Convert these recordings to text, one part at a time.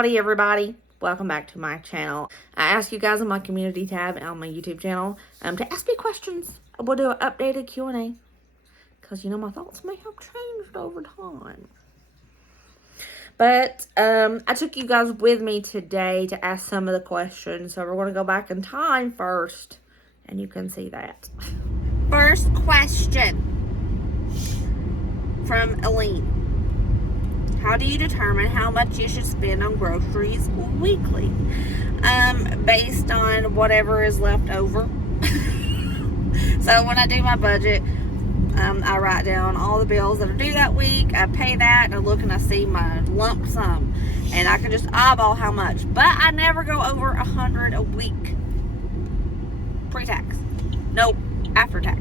Howdy everybody, welcome back to my channel. I ask you guys in my community tab on my YouTube channel to ask me questions. I will do an updated Q&A because you know my thoughts may have changed over time. But I took you guys with me today to ask some of the questions, so we're going to go back in time first and you can see that. First question from Aline. How do you determine how much you should spend on groceries weekly? Based on whatever is left over. So when I do my budget, I write down all the bills that are due that week. I pay that, and I look and I see my lump sum. And I can just eyeball how much. But I never go over $100 a week. Pre-tax. Nope, after tax.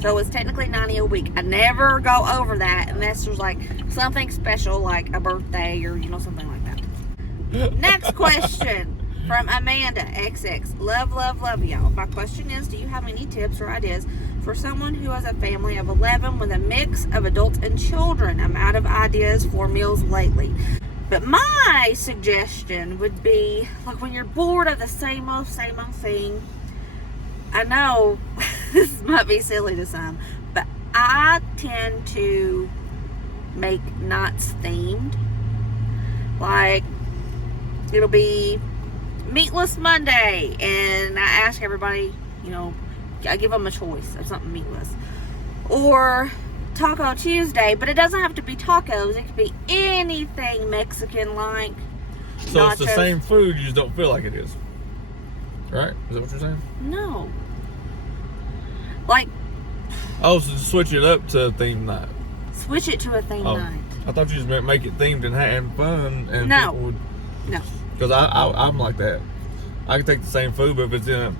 So it's technically $90 a week. I never go over that unless there's like something special like a birthday or something like that. Next question from Amanda XX. Love y'all. My question is, do you have any tips or ideas for someone who has a family of 11 with a mix of adults and children? I'm out of ideas for meals lately. But my suggestion would be, like, when you're bored of the same old thing, I know this might be silly to some, but I tend to make nights themed. Like, it'll be Meatless Monday, and I ask everybody, I give them a choice of something meatless. Or Taco Tuesday, but it doesn't have to be tacos. It could be anything Mexican like. So nachos. It's the same food, you just don't feel like it is. Right? Is that what you're saying? No. Like, oh, so switch it up to a themed night. Switch it to a themed night. I thought you just meant make it themed and having fun. And No. people would, No. Because I'm like that. I can take the same food, but if it's in a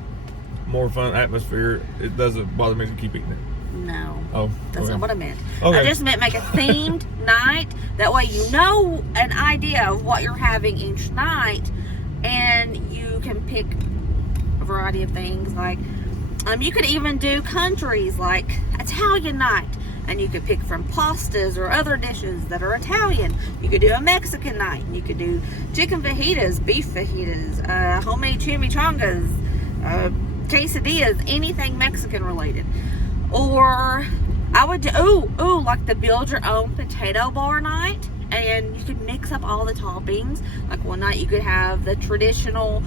more fun atmosphere, it doesn't bother me to keep eating it. No. Oh, that's okay. not what I meant. Okay. I just meant make a themed night. That way you know an idea of what you're having each night, and you can pick a variety of things. Like, you could even do countries like Italian night, and you could pick from pastas or other dishes that are Italian. You could do a Mexican night, and you could do chicken fajitas, beef fajitas, homemade chimichangas, quesadillas, anything Mexican related. Or I would do, like the build your own potato bar night, and you could mix up all the toppings. Like one night you could have the traditional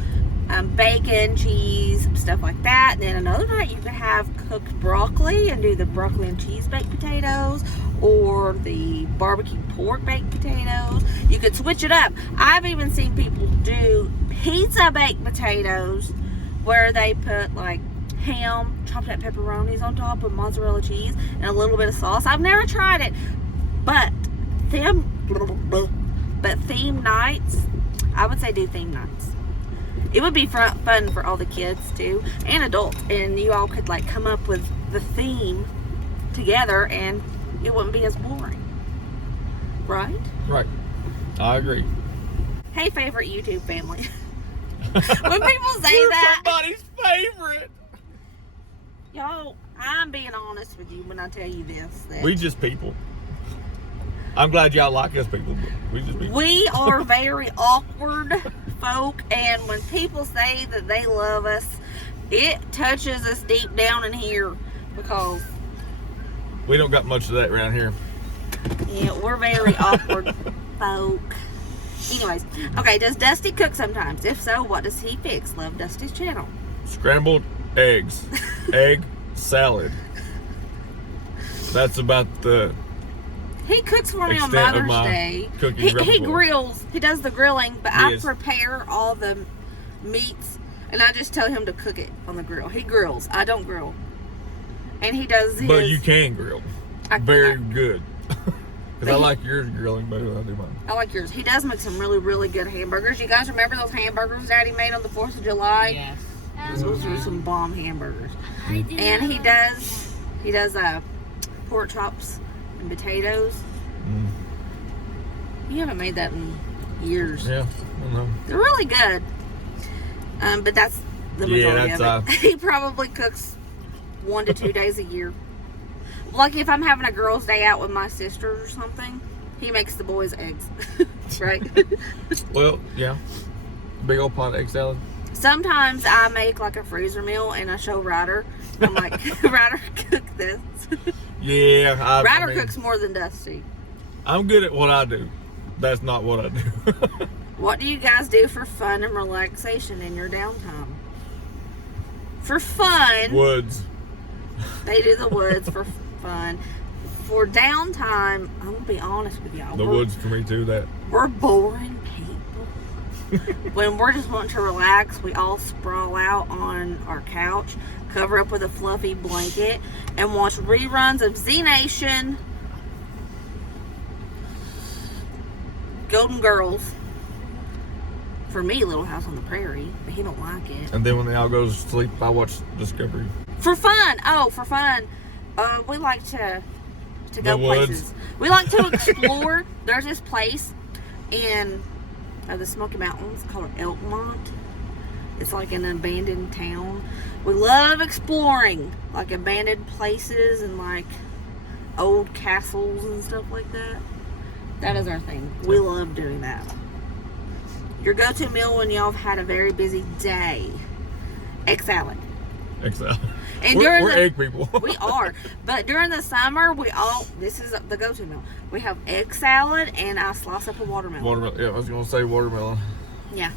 bacon, cheese, stuff like that. And then another night you could have cooked broccoli and do the broccoli and cheese baked potatoes, or the barbecue pork baked potatoes. You could switch it up. I've even seen people do pizza baked potatoes where they put like ham, chopped up pepperonis on top with mozzarella cheese and a little bit of sauce. I've never tried it, but theme nights, I would say do theme nights. It would be fun for all the kids too, and adults, and you all could like come up with the theme together, and it wouldn't be as boring, right? Right. I agree. Hey, favorite YouTube family. When people say You're that, somebody's favorite. y'all, I'm being honest with you when I tell you this. That We just people. I'm glad y'all like us people, but we just people. we are very awkward folk, and when people say that they love us, it touches us deep down in here, because We don't got much of that around here. yeah, we're very awkward folk. Anyways, okay, does Dusty cook sometimes? If so, what does he fix? Love Dusty's channel. Scrambled eggs. Egg salad. That's about the He cooks for me on extent of Mother's my Day. cooking He repertoire. grills. He does the grilling, but I Yes. prepare all the meats, and I just tell him to cook it on the grill. He grills. I don't grill. And he does his... But you can grill. Very good. Because I He- like yours grilling better than I do mine. I like yours. He does make some really, really good hamburgers. You guys remember those hamburgers Daddy made on the 4th of July? Yes. Those were some bomb hamburgers. I do And love he does pork chops and potatoes. You haven't made that in years. Yeah, I know. They're really good. But that's the majority that's, of it. He probably cooks 1 to 2 days a year. Like if I'm having a girls' day out with my sisters or something, He makes the boys eggs, right? Well, yeah. Big old pot of egg salad. Sometimes I make like a freezer meal and I show Ryder. I'm like, Ryder, cook this. Yeah. Ryder cooks more than Dusty. I'm good at what I do. That's not what I do. What do you guys do for fun and relaxation in your downtime? For fun. Woods. They do the woods for fun. For downtime, I'm going to be honest with y'all. The woods for me too, that. We're boring people. When we're just wanting to relax, we all sprawl out on our couch, cover up with a fluffy blanket, and watch reruns of Z Nation, Golden Girls. For me, Little House on the Prairie, but he don't like it. And then when they all go to sleep, I watch Discovery. For fun. Oh, for fun. We like to go places. We like to explore. There's this place in the Smoky Mountains called Elkmont. It's like an abandoned town. We love exploring like abandoned places and like old castles and stuff like that. That is our thing. We love doing that. Your go-to meal when y'all have had a very busy day. Egg salad. Egg salad. And we're egg people. We are. But during the summer, this is the go-to meal. We have egg salad and I slice up a watermelon. Watermelon. Yeah, I was going to say watermelon. Yeah.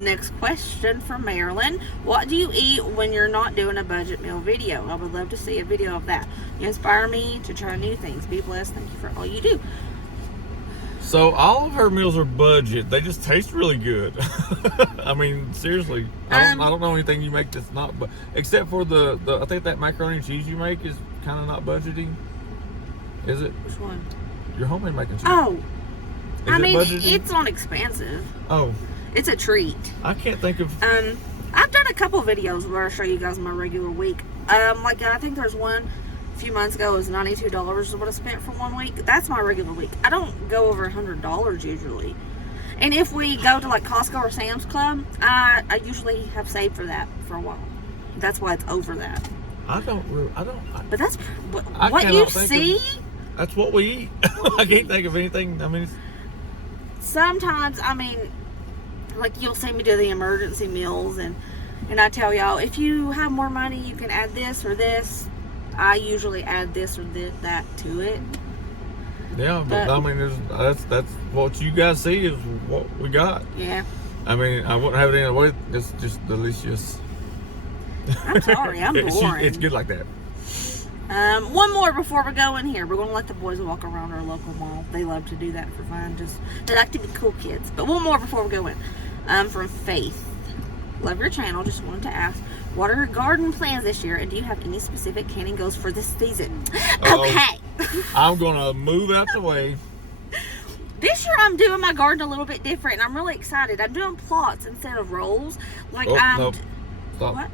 Next question from Marilyn. What do you eat when you're not doing a budget meal video? I would love to see a video of that. You inspire me to try new things. Be blessed. Thank you for all you do. So all of her meals are budget. They just taste really good. I mean, seriously, I don't know anything you make that's not, but except for the I think that macaroni and cheese you make is kind of not budgety. Is it? Which one? Your homemade mac and cheese. Oh, I mean, budgety? it's not expensive. Oh, it's a treat. I can't think of. I've done a couple videos where I show you guys my regular week. Like I think there's one a few months ago. It was $92 is what I spent for 1 week. That's my regular week. I don't go over $100 usually. And if we go to like Costco or Sam's Club, I usually have saved for that for a while. That's why it's over that. But that's what you see. That's what we eat. I can't think of anything. I mean, sometimes, I mean, like you'll see me do the emergency meals, and I tell y'all, if you have more money, you can add this or this. I usually add this or that to it. Yeah, but I mean, that's what you guys see is what we got. Yeah. I mean, I wouldn't have it any other way. It's just delicious. I'm sorry, I'm boring. It's good like that. One more before we go in here. We're going to let the boys walk around our local mall. They love to do that for fun. They like to be cool kids. But one more before we go in. From Faith. Love your channel. Just wanted to ask, what are your garden plans this year? And do you have any specific canning goals for this season? Okay. I'm going to move out the way. This year I'm doing my garden a little bit different. And I'm really excited. I'm doing plots instead of rolls. Like no. Stop. What?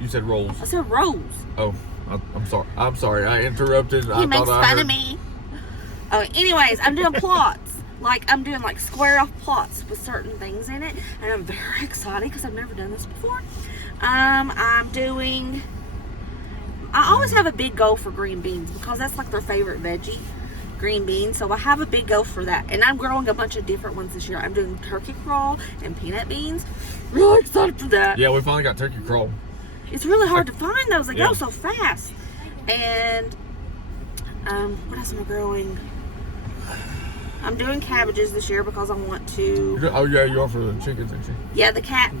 You said rolls. I said rolls. Oh. I'm sorry. I'm sorry. I interrupted. He makes fun of me. Oh, anyways, I'm doing plots. Like, I'm doing like square off plots with certain things in it. And I'm very excited because I've never done this before. I always have a big goal for green beans because that's like their favorite veggie, green beans. So I have a big goal for that. And I'm growing a bunch of different ones this year. I'm doing turkey crawl and peanut beans. Really excited for that. Yeah, we finally got turkey crawl. It's really hard to find those. They go so fast. And what else am I growing? I'm doing cabbages this year because I want to. Oh yeah, you are for the chickens, aren't you? Yeah,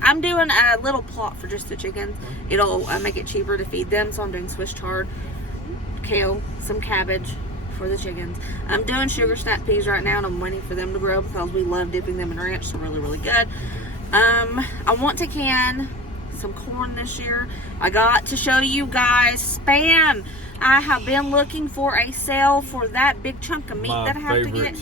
I'm doing a little plot for just the chickens. It'll make it cheaper to feed them. So I'm doing Swiss chard, kale, some cabbage for the chickens. I'm doing sugar snap peas right now, and I'm waiting for them to grow because we love dipping them in ranch. So really, really good. I want to can some corn this year. I got to show you guys Spam. I have been looking for a sale for that big chunk of meat that I have to get.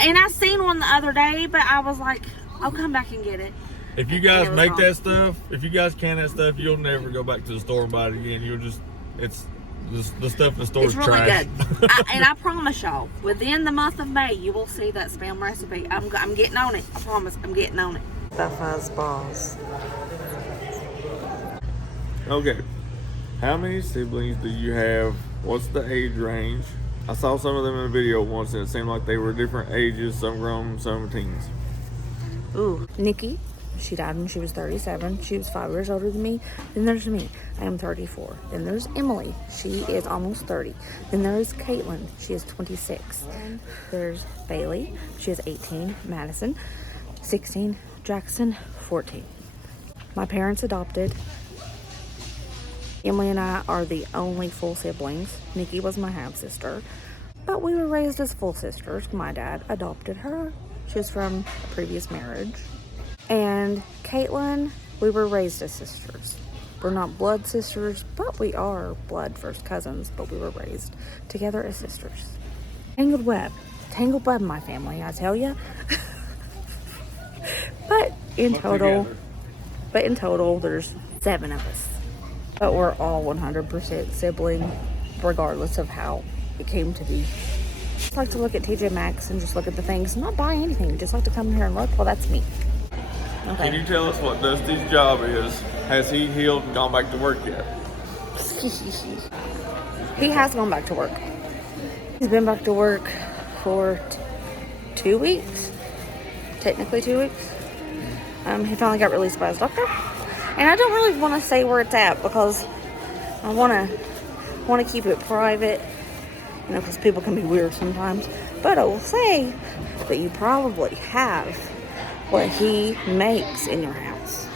And I seen one the other day, but I was like, I'll come back and get it. If you guys make that stuff, if you guys can that stuff, you'll never go back to the store and buy it again. You'll just, the stuff in the store is really trash. Good. And I promise y'all, within the month of May, you will see that Spam recipe. I'm getting on it. I promise, I'm getting on it. Buffalo's balls. Okay. How many siblings do you have? What's the age range? I saw some of them in a video once, and it seemed like they were different ages, some grown, some teens. Ooh, Nikki, she died when she was 37. She was 5 years older than me. Then there's me. I am 34. Then there's Emily. She is almost 30. Then there's Caitlin. She is 26. There's Bailey. She is 18. Madison, 16. Jackson, 14. My parents adopted. Emily and I are the only full siblings. Nikki was my half-sister. But we were raised as full sisters. My dad adopted her. She was from a previous marriage. And Caitlin, we were raised as sisters. We're not blood sisters, but we are blood first cousins, but we were raised together as sisters. Tangled web in my family, I tell you. But in total, there's 7 of us. But we're all 100% sibling, regardless of how it came to be. I just like to look at TJ Maxx and just look at the things, not buy anything, just like to come here and look. Well, that's me. Okay. Can you tell us what Dusty's job is? Has he healed and gone back to work yet? He has gone back to work. He's been back to work for 2 weeks. Technically 2 weeks. He finally got released by his doctor. And I don't really want to say where it's at because I want to keep it private. You know, because people can be weird sometimes. But I will say that you probably have what he makes in your house.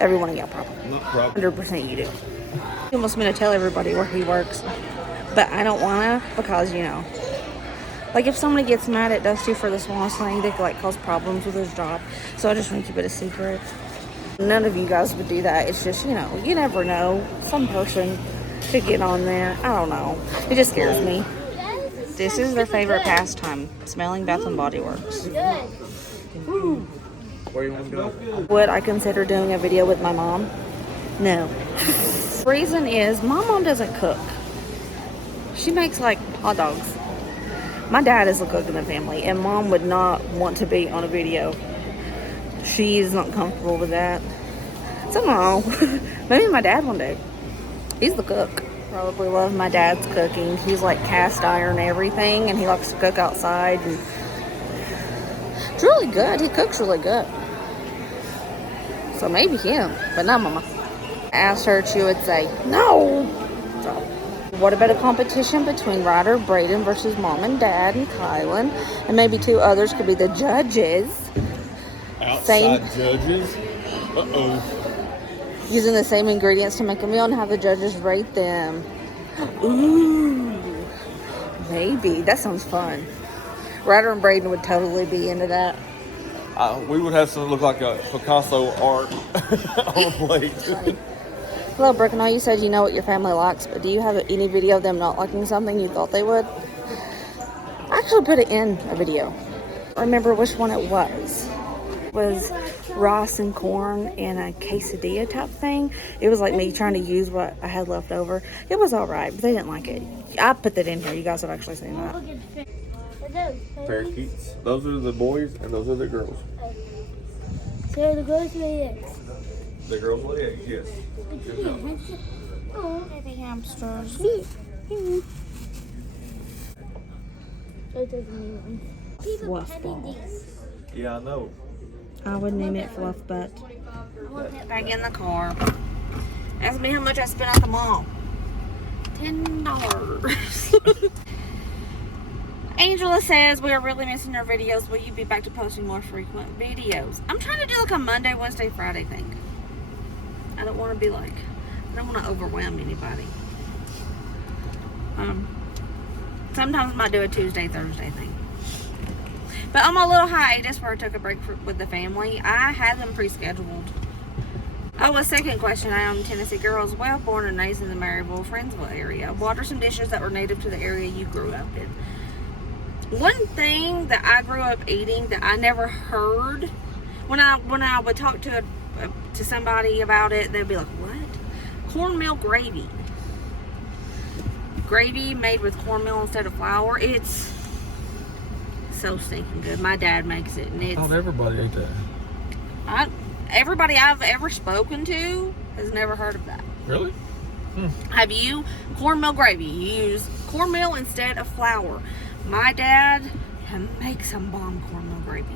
Every one of y'all probably. Not probably. 100% you do. He wants me to tell everybody where he works. But I don't want to because, you know, like if somebody gets mad at Dusty for the smallest thing, they could like cause problems with his job. So I just want to keep it a secret. None of you guys would do that. It's just, you know, you never know. Some person could get on there. I don't know. It just scares me. This is their favorite pastime, smelling Bath and Body Works. Where you want to go? Would I consider doing a video with my mom? No. The reason is my mom doesn't cook. She makes like hot dogs. My dad is the cook in the family, and mom would not want to be on a video. She is not comfortable with that. So no. Maybe my dad one day. He's the cook. Probably love my dad's cooking. He's like cast iron everything, and he likes to cook outside. And it's really good. He cooks really good. So maybe him, but not mama. I asked her, she would say no. So, what about a competition between Ryder, Braden versus mom and dad and Kylan, and maybe 2 others could be the judges. Outside judges? Uh-oh. Using the same ingredients to make a meal and have the judges rate them. Ooh, maybe. That sounds fun. Ryder and Braden would totally be into that. We would have something look like a Picasso art on a plate. Hello, Brooke. I know you said you know what your family likes, but do you have any video of them not liking something you thought they would? I actually put it in a video. I remember which one it was. It was rice and corn in a quesadilla type thing. It was like me trying to use what I had left over. It was alright, but they didn't like it. I put that in here. You guys have actually seen that. Parakeets. Those are the boys and those are the girls. So the girls lay eggs. The girls lay eggs, yes. Oh, Baby hamsters. Fluff ball. Yeah, I know. I would name it Fluff Butt. We'll get back in the car. Ask me how much I spent at the mall. $10. Angela says, we are really missing your videos. Will you be back to posting more frequent videos? I'm trying to do like a Monday, Wednesday, Friday thing. I don't want to be like, I don't want to overwhelm anybody. Sometimes I might do a Tuesday, Thursday thing. But on my little hiatus where I took a break with the family, I had them pre-scheduled. Oh, a second question. I am Tennessee girls, well born and raised in the Maryville, Friendsville area. What are some dishes that were native to the area you grew up in? One thing that I grew up eating that I never heard, when I would talk to somebody about it, they'd be like, what? Cornmeal gravy. Gravy made with cornmeal instead of flour. It's so stinking good. My dad makes it, and it's... Not everybody ate that. Everybody I've ever spoken to has never heard of that. Really? Have you cornmeal gravy? You use cornmeal instead of flour. My dad can make some bomb cornmeal gravy.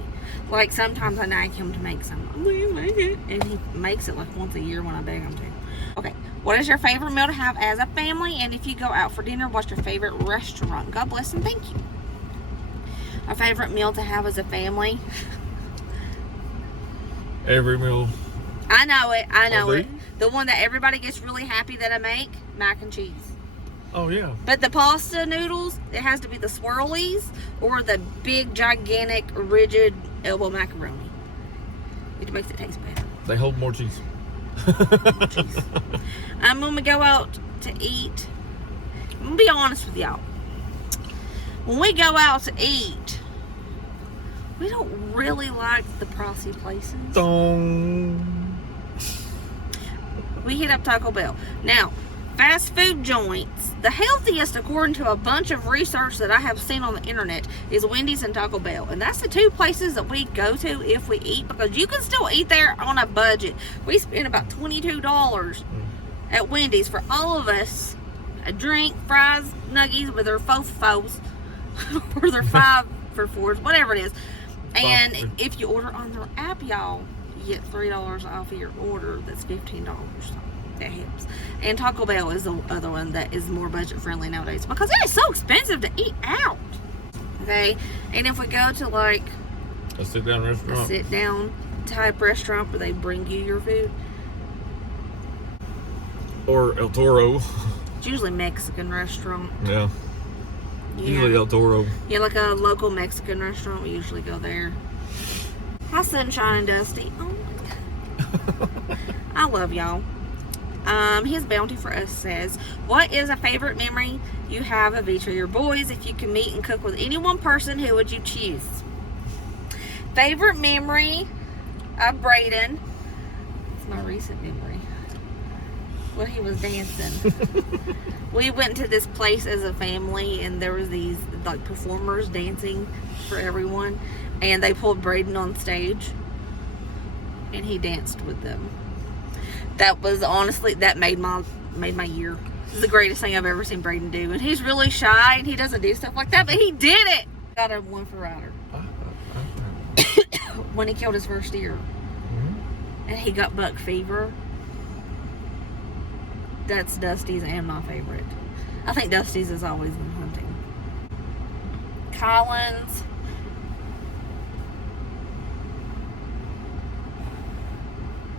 Like sometimes I nag him to make some. Will you make it? And he makes it like once a year when I beg him to. Okay, what is your favorite meal to have as a family? And if you go out for dinner, what's your favorite restaurant? God bless and thank you. Our favorite meal to have as a family. Every meal. I know it. I know Oh, it. The one that everybody gets really happy that I make, mac and cheese. Oh, yeah. But the pasta noodles, it has to be the swirlies or the big, gigantic, rigid elbow macaroni. It makes it taste better. They hold more cheese. Cheese. When we go out to eat, I'm going to be honest with y'all. When we go out to eat, we don't really like the pricey places. Dong. We hit up Taco Bell. Now, fast food joints, the healthiest according to a bunch of research that I have seen on the internet is Wendy's and Taco Bell. And that's the two places that we go to if we eat, because you can still eat there on a budget. We spend about $22 at Wendy's for all of us. A drink, fries, nuggies with their fofos, or their 5 for 4s, whatever it is. And if you order on their app, y'all, you get $3 off of your order. That's $15. So that helps. And Taco Bell is the other one that is more budget friendly nowadays because it is so expensive to eat out. Okay, and if we go to like A sit-down restaurant. a sit-down type restaurant where they bring you your food, Or El Toro. it's usually Mexican restaurant. Yeah. Usually El Toro. Yeah, like a local Mexican restaurant. We usually go there. Hi, Sunshine and Dusty. Oh my God. I love y'all. His bounty for us says, what is a favorite memory you have of each of your boys? If you can meet and cook with any one person, who would you choose? Favorite memory of Braden. It's my recent memory. When he was dancing. We went to this place as a family, and there was these like performers dancing for everyone, and they pulled Braden on stage and he danced with them. That was honestly, that made my year. This is the greatest thing I've ever seen Braden do, and he's really shy and he doesn't do stuff like that, but he did it. Got a one for Ryder when he killed his first deer. And he got buck fever. That's Dusty's and my favorite. I think Dusty's is always in hunting. Collins.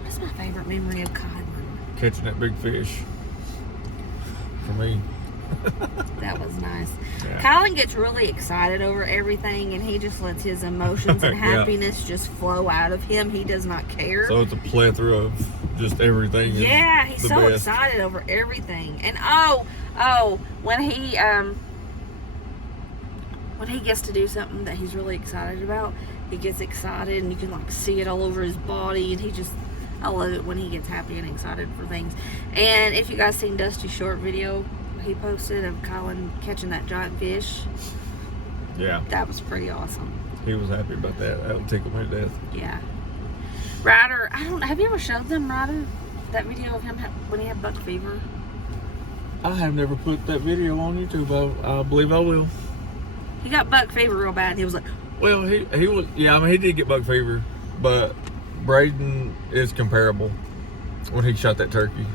What's my favorite memory of Collins? Catching that big fish. For me. That was nice. Yeah. Colin gets really excited over everything, and he just lets his emotions and Yeah. happiness just flow out of him. He does not care. So it's a plethora of just everything. Yeah, he's the so best. excited over everything. And when he gets to do something that he's really excited about, he gets excited, and you can like see it all over his body, and I love it when he gets happy and excited for things. And if you guys seen Dusty's short video he posted of Colin catching that giant fish, Yeah. that was pretty awesome. He was happy about that. That would tickle me to death. Yeah. Ryder, have you ever showed them Ryder that video of him when he had buck fever? I have never put that video on YouTube. I believe I will. He got buck fever real bad. He was like, Well, he was, yeah, I mean, he did get buck fever, but Braden is comparable when he shot that turkey.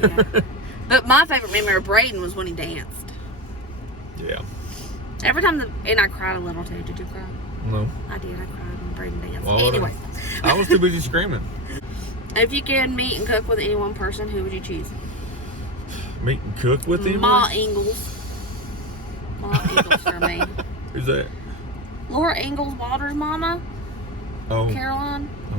yeah. But my favorite memory of Braden was when he danced. Yeah. Every time, and I cried a little too. Did you cry? No. I did. I cried when Braden danced. Well, Anyway. I was too busy screaming. If you could meet and cook with any one person, who would you choose? Meet and cook with him? Ma Ingalls. Ma Ingalls for me. Who's that? Laura Ingalls, Walter's mama, Oh. Caroline. Oh.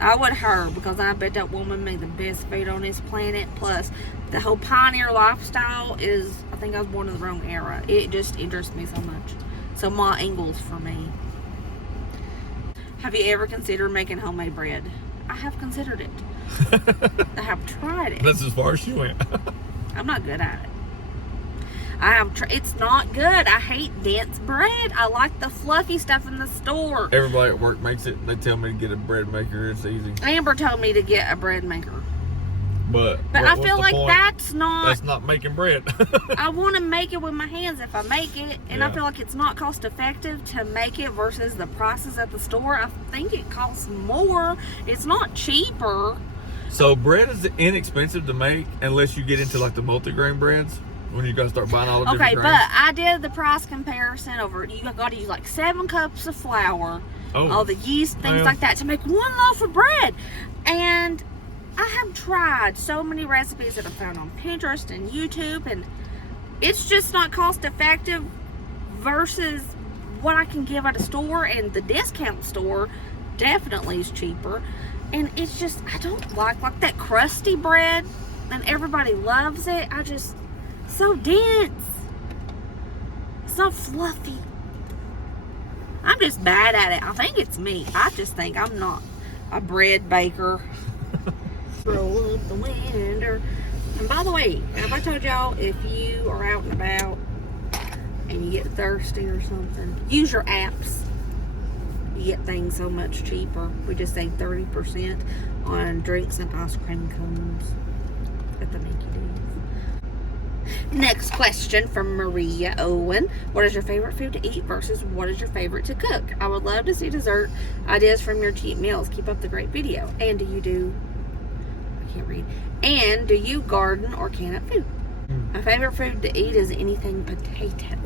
I would her, because I bet that woman made the best food on this planet. Plus, the whole pioneer lifestyle is, I think I was born in the wrong era. It just interests me so much. So Ma Ingalls for me. Have you ever considered making homemade bread? I have considered it. I have tried it. That's as far as she went. I'm not good at it. It's not good. I hate dense bread. I like the fluffy stuff in the store. Everybody at work makes it. They tell me to get a bread maker. It's easy. Amber told me to get a bread maker. But I what's feel the like point? that's not making bread. I want to make it with my hands if I make it, and I Yeah. feel like it's not cost effective to make it versus the prices at the store. I think it costs more. It's not cheaper. So bread is inexpensive to make unless you get into like the multigrain breads when you got to start buying all the Okay, different but grains. I did the price comparison over. You got to use like 7 cups of flour, all the yeast, things like that to make 1 loaf of bread, and I have tried so many recipes that I found on Pinterest and YouTube, and it's just not cost effective versus what I can give at a store, and the discount store definitely is cheaper. And it's just, I don't like that crusty bread, and everybody loves it. So dense. It's not fluffy. I'm just bad at it. I think it's me. I just think I'm not a bread baker. Roll up the window. And by the way, have I told y'all, if you are out and about and you get thirsty or something, use your apps. You get things so much cheaper. We just saved 30% on drinks and ice cream cones at the Mickey D's. Next question from Maria Owen. What is your favorite food to eat versus what is your favorite to cook? I would love to see dessert ideas from your cheap meals. Keep up the great video. And do you garden or can up food? My favorite food to eat is anything potato.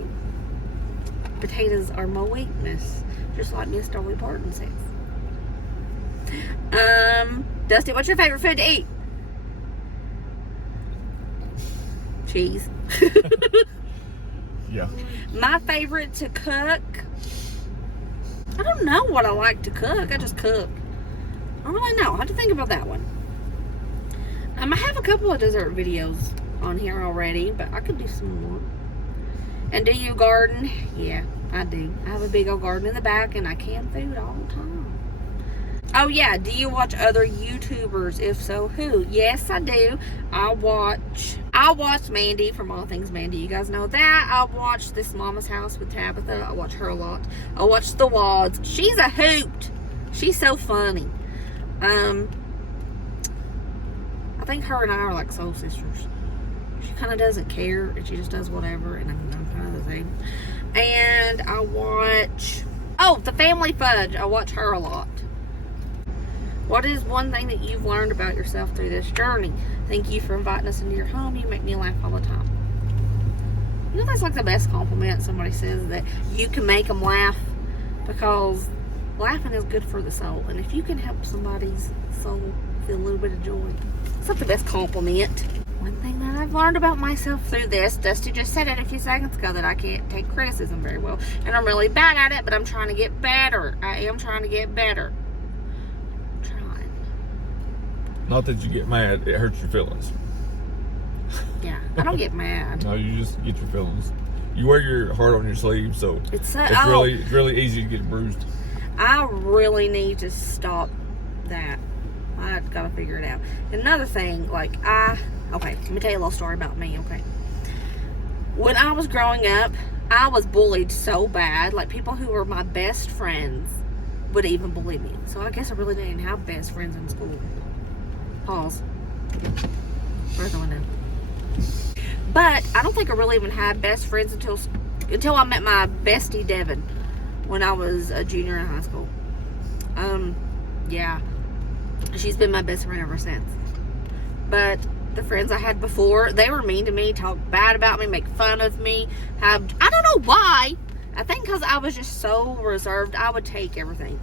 Potatoes are my weakness, just like Miss Dolly Parton says. Dusty, what's your favorite food to eat? Cheese. Yeah. My favorite to cook, I don't know what I like to cook. I just cook. I don't really know. I have to think about that one. I have a couple of dessert videos on here already, but I could do some more. And do you garden? Yeah, I do. I have a big old garden in the back, and I can food all the time. Oh yeah, do you watch other YouTubers? If so, who? Yes, I do. I watch Mandy from All Things Mandy. You guys know that. I watch This Mama's House with Tabitha. I watch her a lot. I watch The Wads. She's a hoot. She's so funny. I think her and I are like soul sisters. She kind of doesn't care, and she just does whatever, and I'm kind of the same. And I watch, The Family Fudge. I watch her a lot. What is one thing that you've learned about yourself through this journey? Thank you for inviting us into your home. You make me laugh all the time. You know, that's like the best compliment somebody says, that you can make them laugh, because laughing is good for the soul. And if you can help somebody's soul feel a little bit of joy, it's like the best compliment. One thing that I've learned about myself through this, Dusty just said it a few seconds ago, that I can't take criticism very well. And I'm really bad at it, but I'm trying to get better. I am trying to get better. I'm trying. Not that you get mad, it hurts your feelings. Yeah, I don't get mad. No, you just get your feelings. You wear your heart on your sleeve, so It's really easy to get bruised. I really need to stop that. I've got to figure it out. Another thing, let me tell you a little story about me, okay? When I was growing up, I was bullied so bad. Like, people who were my best friends would even bully me. So I guess I really didn't have best friends in school. Pause. Where's the window? But I don't think I really even had best friends until I met my bestie, Devin, when I was a junior in high school. Yeah. She's been my best friend ever since. But the friends I had before, they were mean to me, talked bad about me, make fun of me. I don't know why. I think because I was just so reserved. I would take everything.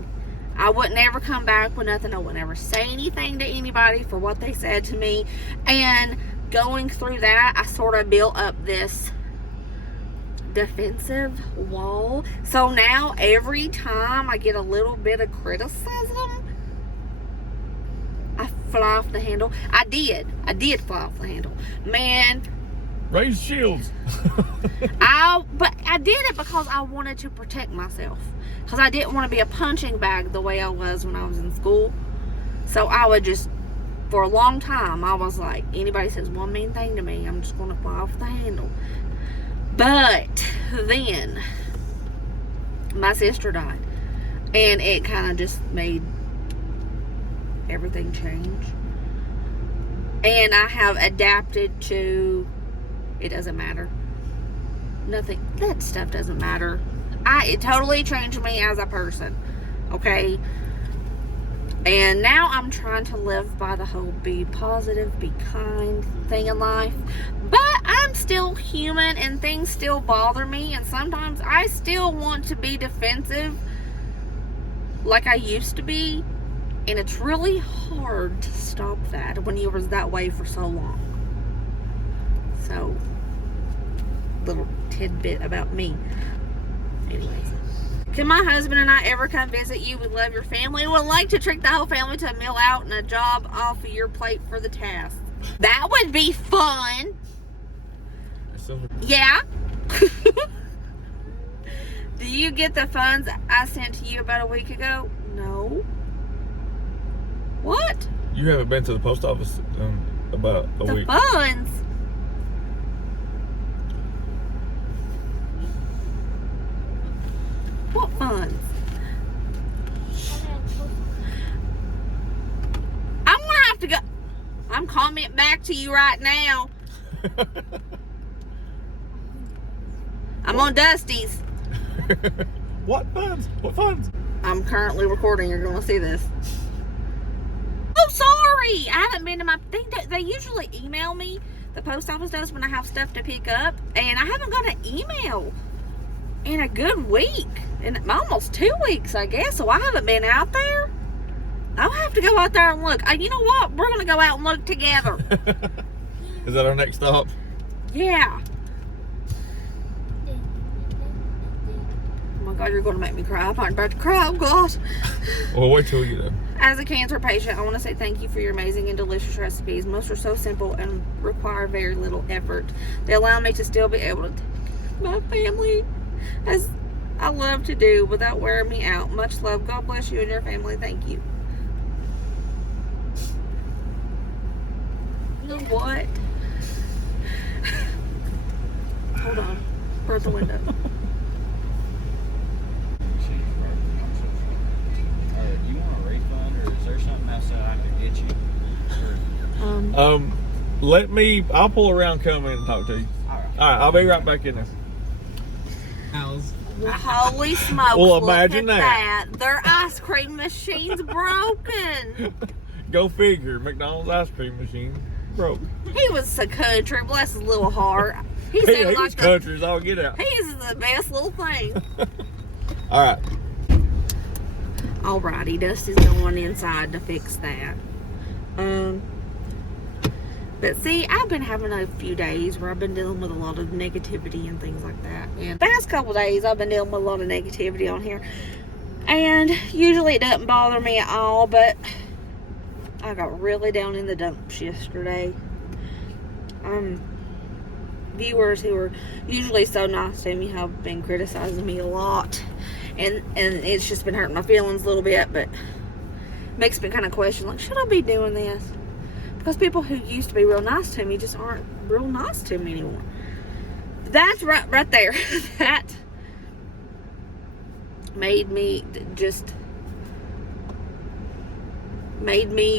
I would never come back with nothing. I would never say anything to anybody for what they said to me. And going through that, I sort of built up this defensive wall. So now every time I get a little bit of criticism, I fly off the handle. I did fly off the handle. Man. Raise shields. But I did it because I wanted to protect myself. Because I didn't want to be a punching bag the way I was when I was in school. So I would just, for a long time, I was like, anybody says one mean thing to me, I'm just going to fly off the handle. But then my sister died. And it kind of just made everything change. And I have adapted to, it doesn't matter. Nothing, that stuff doesn't matter. It totally changed me as a person. Okay? And now I'm trying to live by the whole be positive, be kind thing in life. But I'm still human and things still bother me. And sometimes I still want to be defensive like I used to be. And it's really hard to stop that when you was that way for so long. So, little tidbit about me. Anyways. Can my husband and I ever come visit you? We love your family. Would like to treat the whole family to a meal out and a job off of your plate for the task. That would be fun. Yeah. Do you get the funds I sent to you about a week ago? No. What? You haven't been to the post office about a week. The funds? What funds? I'm gonna have to go. I'm commenting back to you right now. I'm on Dusty's. What funds? What funds? I'm currently recording. You're gonna see this. Oh, sorry. I haven't been to my thing. They usually email me. The post office does when I have stuff to pick up, and I haven't got an email in a good week. In almost 2 weeks, I guess. So I haven't been out there. I'll have to go out there and look. You know what? We're going to go out and look together. Is that our next stop? Yeah. Oh my God, you're going to make me cry. I'm about to cry. Oh God. Well, wait till we get there. As a cancer patient, I want to say thank you for your amazing and delicious recipes. Most are so simple and require very little effort. They allow me to still be able to take my family as I love to do without wearing me out. Much love. God bless you and your family. Thank you. You know what? Hold on. Where's the window? You want a refund, or is there something else that I could get you? I'll pull around, come in and talk to you. All right, I'll be right back in there. Well, holy smokes. Well, look imagine at that. Their ice cream machine's broken. Go figure. McDonald's ice cream machine broke. He was so country. Bless his little heart. He He sounded like was country as all get out. he's the best little thing. All right. Alrighty, Dusty's going inside to fix that. But see, I've been having a few days where I've been dealing with a lot of negativity and things like that. And the past couple days, I've been dealing with a lot of negativity on here. And usually it doesn't bother me at all, but I got really down in the dumps yesterday. Viewers who are usually so nice to me have been criticizing me a lot. And it's just been hurting my feelings a little bit, but makes me kind of question, like, should I be doing this? Because people who used to be real nice to me just aren't real nice to me anymore. That's right there. That made me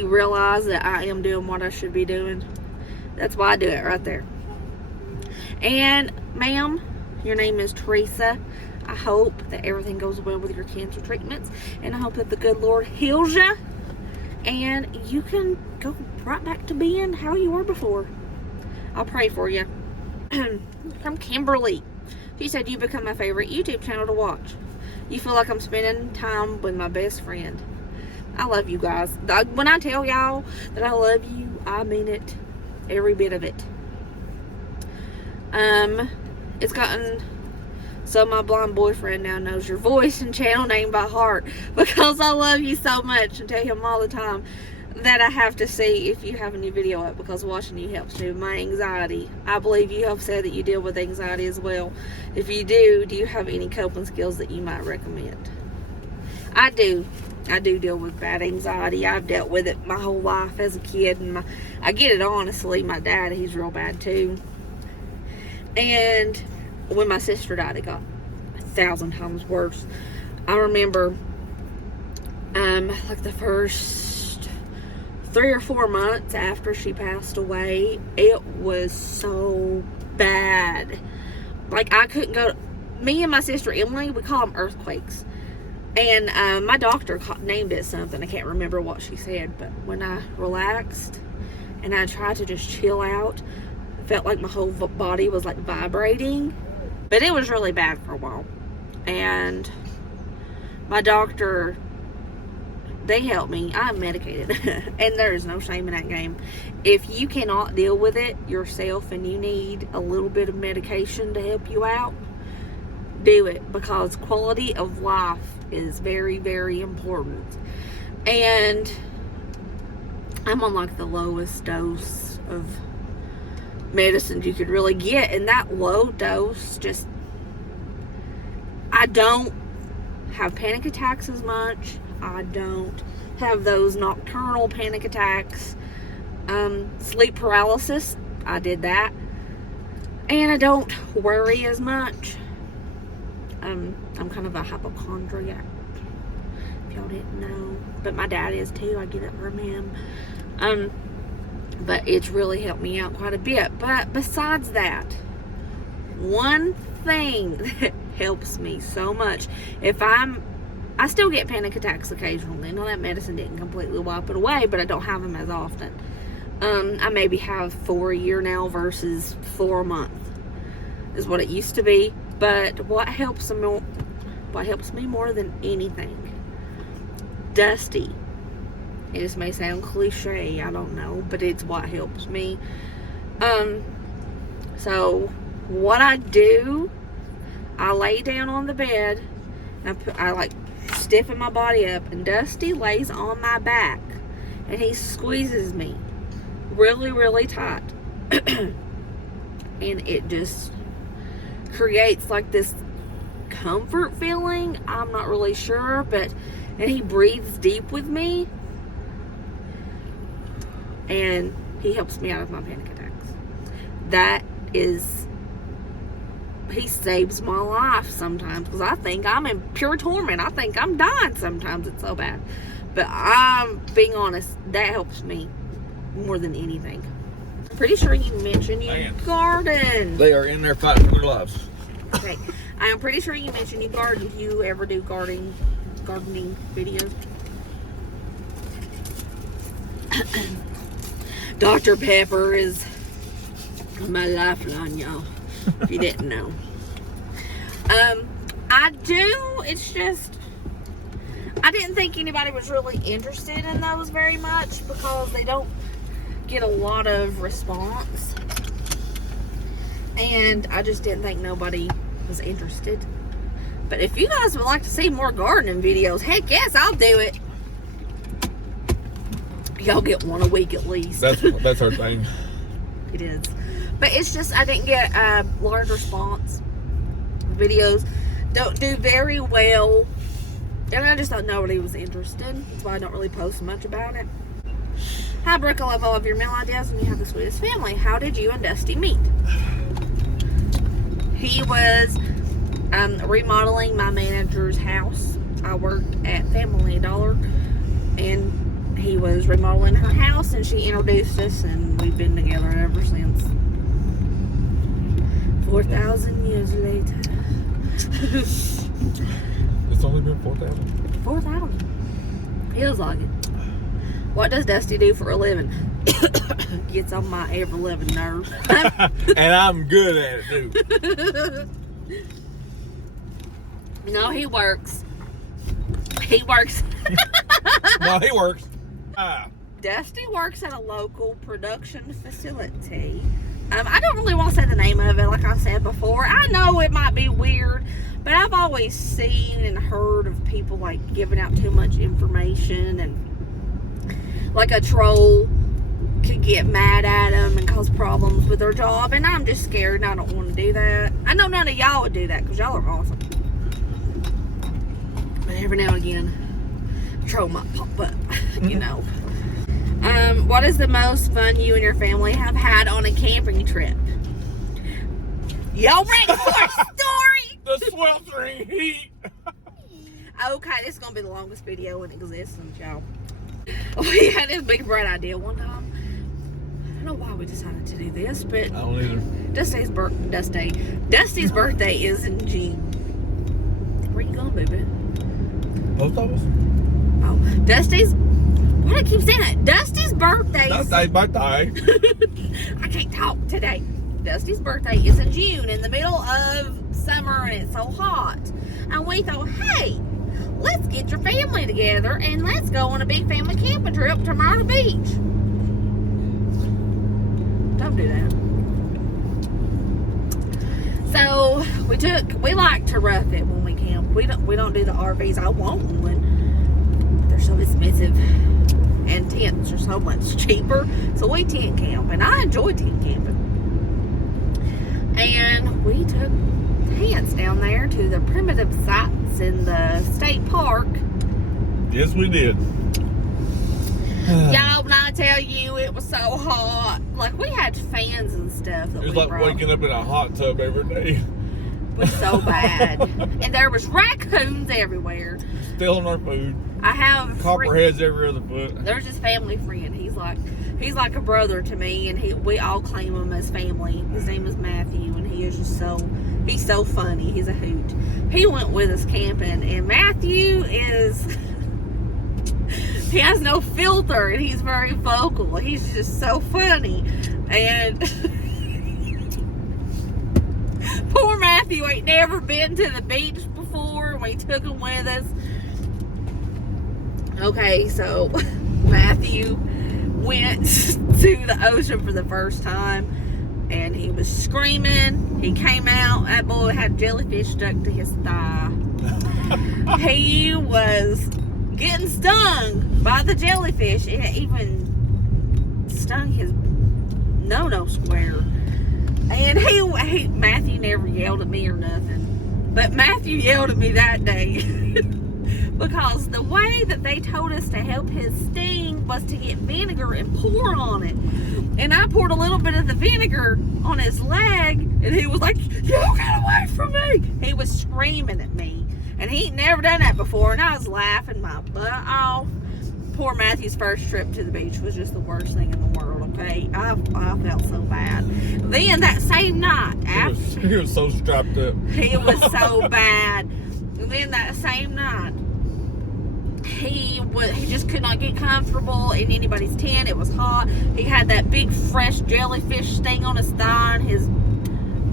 realize that I am doing what I should be doing. That's why I do it right there. And ma'am, your name is Teresa. I hope that everything goes well with your cancer treatments, and I hope that the good Lord heals you and you can go right back to being how you were before. I'll pray for you. From Kimberly. She said, you become my favorite YouTube channel to watch. You feel like I'm spending time with my best friend. I love you guys. When I tell y'all that I love you, I mean it. Every bit of it. It's gotten so my blind boyfriend now knows your voice and channel name by heart, because I love you so much and tell him all the time that I have to see if you have a new video up, because watching you helps me with my anxiety. I believe you have said that you deal with anxiety as well. If you do you have any coping skills that you might recommend? I do deal with bad anxiety. I've dealt with it my whole life as a kid, and I get it honestly. My dad, he's real bad too. And when my sister died, it got 1,000 times worse. I remember like the first 3 or 4 months after she passed away, it was so bad. Like, I couldn't go. Me and my sister Emily, we call them earthquakes. And my doctor named it something. I can't remember what she said. But when I relaxed and I tried to just chill out, it felt like my whole body was like vibrating. But it was really bad for a while. And my doctor, they helped me. I'm medicated. And there's no shame in that game. If you cannot deal with it yourself and you need a little bit of medication to help you out, do it, because quality of life is very, very important. And I'm on like the lowest dose of medicines you could really get, and that low dose just, I don't have panic attacks as much. I don't have those nocturnal panic attacks. Sleep paralysis, I did that. And I don't worry as much. I'm kind of a hypochondriac, if y'all didn't know. But my dad is too. I get it from him. But it's really helped me out quite a bit. But besides that, one thing that helps me so much, I still get panic attacks occasionally. I know that medicine didn't completely wipe it away, but I don't have them as often. I maybe have 4 a year now versus 4 a month is what it used to be. But what helps me more than anything, Dusty. It just may sound cliche, I don't know, but it's what helps me. So what I do, I lay down on the bed, and I like stiffen my body up, and Dusty lays on my back, and he squeezes me really, really tight. And it just creates like this comfort feeling. I'm not really sure, and he breathes deep with me, and he helps me out of my panic attacks. He saves my life sometimes, because I think I'm in pure torment. I think I'm dying sometimes. It's so bad. But I'm being honest, that helps me more than anything. I'm pretty sure you mentioned you garden. They are in there fighting for their lives. Okay. I'm pretty sure you mentioned you garden. Do you ever do gardening videos? Dr. Pepper is my lifeline, y'all. If you didn't know. I do. It's just, I didn't think anybody was really interested in those very much, because they don't get a lot of response. And I just didn't think nobody was interested. But if you guys would like to see more gardening videos, heck yes, I'll do it. Y'all get one a week at least. That's our thing. It is. But it's just, I didn't get a large response. Videos don't do very well. And I just thought nobody was interested. That's why I don't really post much about it. Hi, Brooke. I love all of your mail ideas, and you have the sweetest family. How did you and Dusty meet? He was remodeling my manager's house. I worked at Family Dollar, and he was remodeling her house, and she introduced us, and we've been together ever since. 4,000 years later. It's only been 4,000. 4,000. Feels like it. What does Dusty do for a living? Gets on my ever-living nerves. And I'm good at it, too. No, he works. He works. Well, he works. Dusty works at a local production facility. I don't really want to say the name of it, like I said before. I know it might be weird, but I've always seen and heard of people like giving out too much information, and like a troll could get mad at them and cause problems with their job, and I'm just scared and I don't want to do that. I know none of y'all would do that, because y'all are awesome. But every now and again, a troll might pop up, you know. What is the most fun you and your family have had on a camping trip? Y'all ready for a story? The sweltering heat. Okay, this is going to be the longest video in existence, y'all. We had this big bright idea one time. I don't know why we decided to do this, but I don't either. Dusty's birthday is in June. Where you going, baby? Post office? Oh, Dusty's. Why do I keep saying that? Dusty's birthday. That's birthday. I can't talk today. Dusty's birthday is in June, in the middle of summer, and it's so hot. And we thought, hey, let's get your family together and let's go on a big family camping trip to Myrtle Beach. Don't do that. So we like to rough it when we camp. We don't do the RVs. I want one. They're so expensive, and tents are so much cheaper. So we tent camp, and I enjoy tent camping. And we took tents down there to the primitive sites in the state park. Yes, we did. Y'all, when I tell you it was so hot, like we had fans and stuff that It was we like brought. waking up in a hot tub every day. It was so bad, and there was raccoons everywhere. Stealing our food. I have Copperheads every other foot. There's this family friend. He's like a brother to me, and we all claim him as family. His name is Matthew, and he is just he's so funny. He's a hoot. He went with us camping, and Matthew he has no filter, and he's very vocal. He's just so funny, and poor Matthew ain't never been to the beach before, and we took him with us. Okay, so Matthew went to the ocean for the first time, and he was screaming. He came out. That boy had jellyfish stuck to his thigh. He was getting stung by the jellyfish. It even stung his no square. And Matthew never yelled at me or nothing, but Matthew yelled at me that day. Because the way that they told us to help his sting was to get vinegar and pour on it. And I poured a little bit of the vinegar on his leg, and he was like, "You get away from me!" He was screaming at me. And he ain't never done that before, and I was laughing my butt off. Poor Matthew's first trip to the beach was just the worst thing in the world, okay? I felt so bad. Then that same night, He was so strapped up. he was so bad. And then that same night, he just could not get comfortable in anybody's tent. It was hot. He had that big fresh jellyfish sting on his thigh and his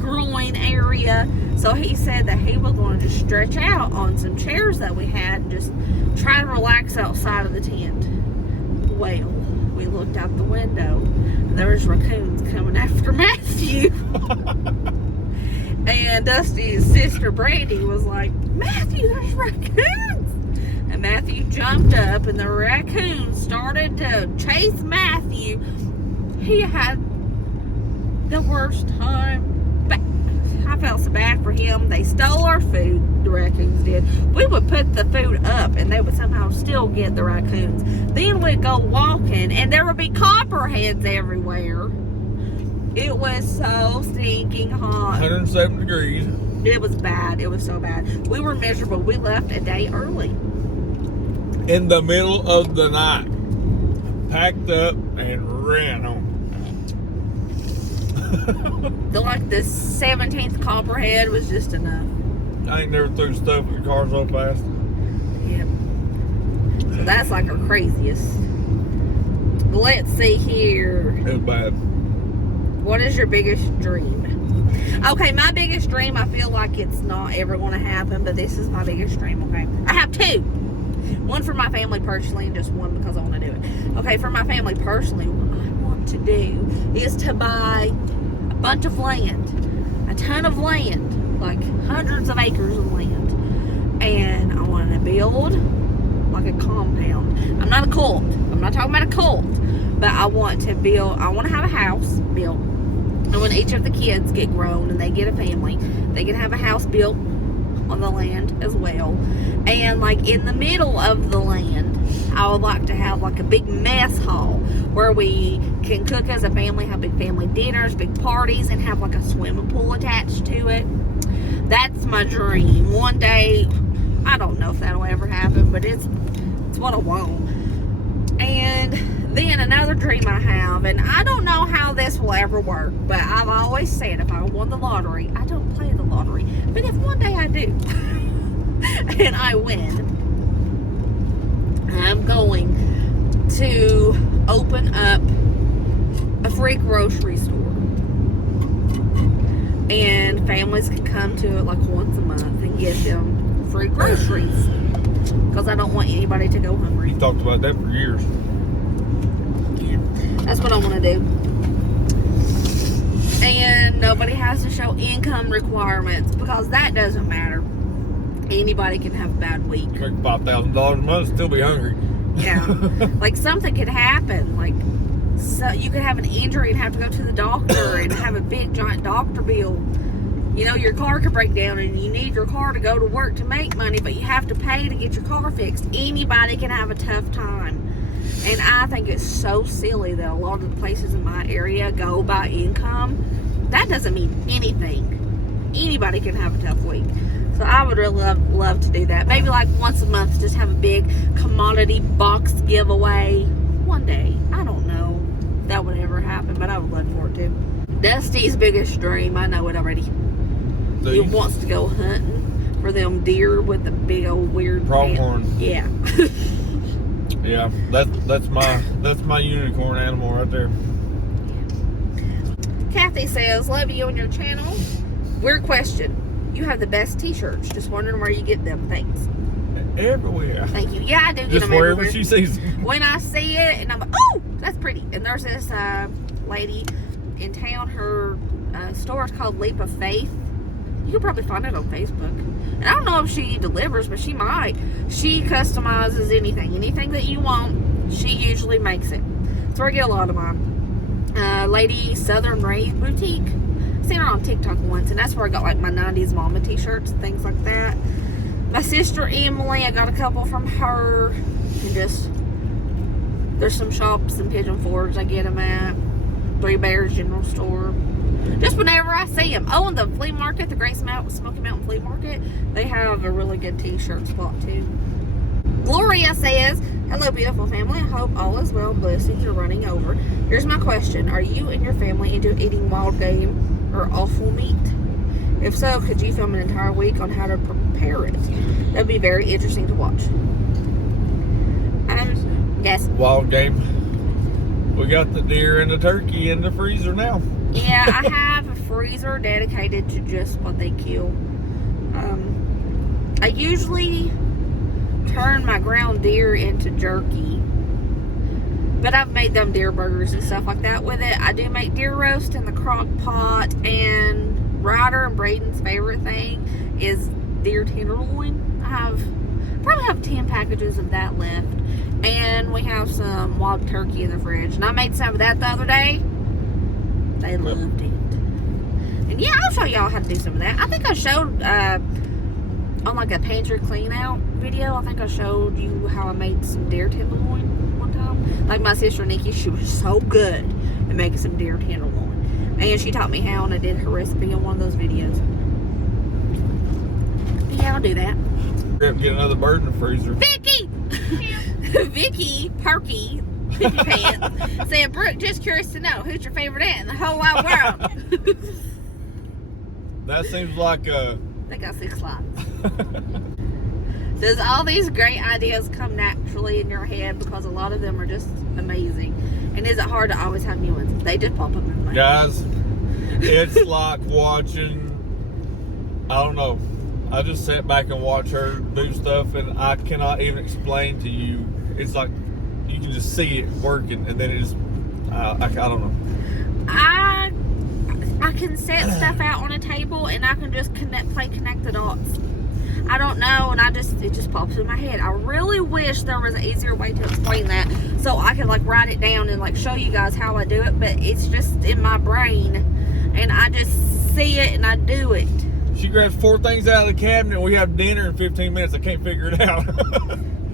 groin area. So he said that he was going to just stretch out on some chairs that we had and just try to relax outside of the tent. Well, we looked out the window. There was raccoons coming after Matthew. And Dusty's sister Brandy was like, "Matthew, there's raccoons!" And Matthew jumped up, and the raccoon started to chase Matthew. He had the worst time. I felt so bad for him. They stole our food, the raccoons did. We would put the food up, and they would somehow still get the raccoons. Then we'd go walking, and there would be copperheads everywhere. It was so stinking hot. 107 degrees. It was bad. It was so bad. We were miserable. We left a day early. In the middle of the night. Packed up and ran home. The 17th copperhead was just enough. I ain't never threw stuff in the car so fast. Yep. So that's like our craziest. Let's see here. It was bad. What is your biggest dream? Okay, my biggest dream, I feel like it's not ever going to happen, but this is my biggest dream, okay? I have two. One for my family personally, and just one because I want to do it. Okay, for my family personally, what I want to do is to buy a bunch of land, a ton of land, like hundreds of acres of land, and I want to build like a compound. I'm not a cult. I'm not talking about a cult, but I want to have a house built. And when each of the kids get grown and they get a family, they can have a house built on the land as well. And like in the middle of the land, I would like to have like a big mess hall where we can cook as a family, have big family dinners, big parties, and have like a swimming pool attached to it. That's my dream. One day, I don't know if that'll ever happen, but it's what I want. And then another dream I have, and I don't know how this will ever work, but I've always said if I won the lottery, I don't play the lottery, but if one day I do, and I win, I'm going to open up a free grocery store. And families can come to it like once a month and get them free groceries. Because I don't want anybody to go hungry. You talked about that for years. Yeah, that's what I want to do. And nobody has to show income requirements because that doesn't matter. Anybody can have a bad week. Make $5,000 a month, still be hungry. Yeah, like something could happen. Like, so you could have an injury and have to go to the doctor and have a big giant doctor bill. You know, your car could break down and you need your car to go to work to make money, but you have to pay to get your car fixed. Anybody can have a tough time. And I think it's so silly that a lot of the places in my area go by income. That doesn't mean anything. Anybody can have a tough week. So I would really love to do that. Maybe like once a month, just have a big commodity box giveaway. One day. I don't know if that would ever happen, but I would love for it to. Dusty's biggest dream, I know it already. He wants to go hunting for them deer with the big old weird pronghorn. Yeah. Yeah, that's my unicorn animal right there. Kathy says, love you on your channel. Weird question. You have the best t-shirts. Just wondering where you get them. Thanks. Everywhere. Thank you. Yeah, I do get Just them wherever everywhere. she sees them. When I see it, and I'm like, oh, that's pretty. And there's this lady in town. Her store is called Leap of Faith. You can probably find it on Facebook. And I don't know if she delivers, but she might. She customizes anything that you want. She usually makes it. That's where I get a lot of mine. Lady Southern Raised Boutique. I seen her on TikTok once, and that's where I got like my 90s mama t-shirts and things like that. My sister Emily, I got a couple from her. And just, there's some shops in Pigeon Forge I get them at. Three Bears General Store. Just whenever I see them. Oh, and the flea market, the Great Smoky Mountain Flea Market, they have a really good t-shirt spot too. Gloria says, hello beautiful family, I hope all is well. Blessings are running over. Here's my question. Are you and your family into eating wild game or offal meat? If so, could you film an entire week on how to prepare it? That would be very interesting to watch. Yes. Wild game. We got the deer and the turkey in the freezer now. Yeah, I have a freezer dedicated to just what they kill. I usually turn my ground deer into jerky, but I've made them deer burgers and stuff like that with it. I do make deer roast in the crock pot, and Ryder and Braden's favorite thing is deer tenderloin. I probably have 10 packages of that left, and we have some wild turkey in the fridge, and I made some of that the other day. They loved it. And yeah, I'll show y'all how to do some of that. I think I showed on like a pantry clean out video, I think I showed you how I made some deer tenderloin one time. Like my sister Nikki, she was so good at making some deer tenderloin. And she taught me how, and I did her recipe on one of those videos. Yeah, I'll do that. Get another bird in the freezer. Vicky! Vicky Perky Pants said, Brooke, just curious to know, who's your favorite ant in the whole wide world? That seems like They got 6 lives. Does all these great ideas come naturally in your head? Because a lot of them are just amazing. And is it hard to always have new ones? They just pop up in my head. Guys, it's like watching, I don't know, I just sat back and watch her do stuff, and I cannot even explain to you. It's like you can just see it working, and then it just, I don't know. I can set stuff out on a table, and I can just connect the dots. I don't know, and it just pops in my head. I really wish there was an easier way to explain that, so I could like write it down and like show you guys how I do it, but it's just in my brain, and I just see it and I do it. She grabs 4 things out of the cabinet, and we have dinner in 15 minutes. I can't figure it out.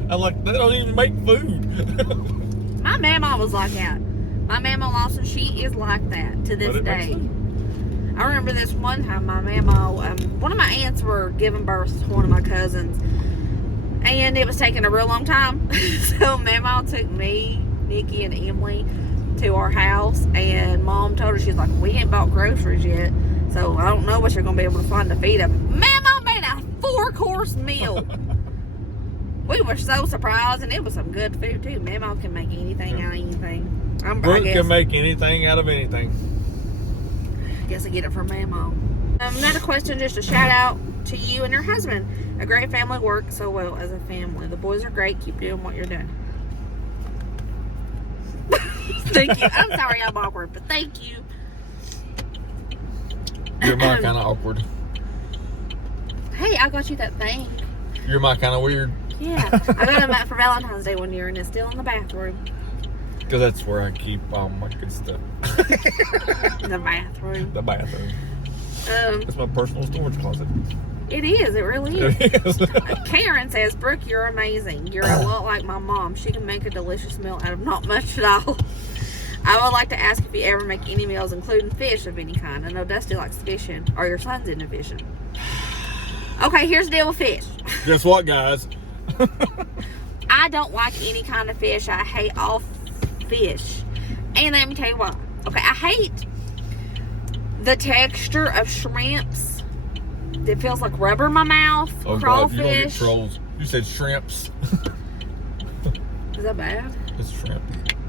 I'm like, they don't even make food. My mama was like that. My mama Lawson, she is like that to this day. I remember this one time my mama, one of my aunts were giving birth to one of my cousins, And it was taking a real long time. So Mama took me, Nikki, and Emily to our house, and Mom told her, she's like, we ain't bought groceries yet, so I don't know what you're gonna be able to find to feed them. Mama made a 4-course meal. We were so surprised, and it was some good food too. Mama can make anything out of anything. Brooke can make anything out of anything. I guess I get it from Mama. Another question, just a shout out to you and your husband. A great family, work so well as a family. The boys are great. Keep doing what you're doing. Thank you. I'm sorry I'm awkward, but thank you. You're my kind of awkward. Hey, I got you that thing. You're my kind of weird. Yeah. I got them out for Valentine's Day one year, and it's still in the bathroom. Because that's where I keep all my good stuff. The bathroom. The bathroom. It's my personal storage closet. It is. It really is. It is. Karen says, Brooke, you're amazing. You're a lot like my mom. She can make a delicious meal out of not much at all. I would like to ask if you ever make any meals, including fish of any kind. I know Dusty likes fishing. Are your sons into fishing? Okay, here's the deal with fish. Guess what, guys? I don't like any kind of fish. I hate all fish. And let me tell you why. Okay, I hate the texture of shrimps. It feels like rubber in my mouth. Oh, Crawfish. God, you don't get trolls. You said shrimps. Is that bad? It's shrimp.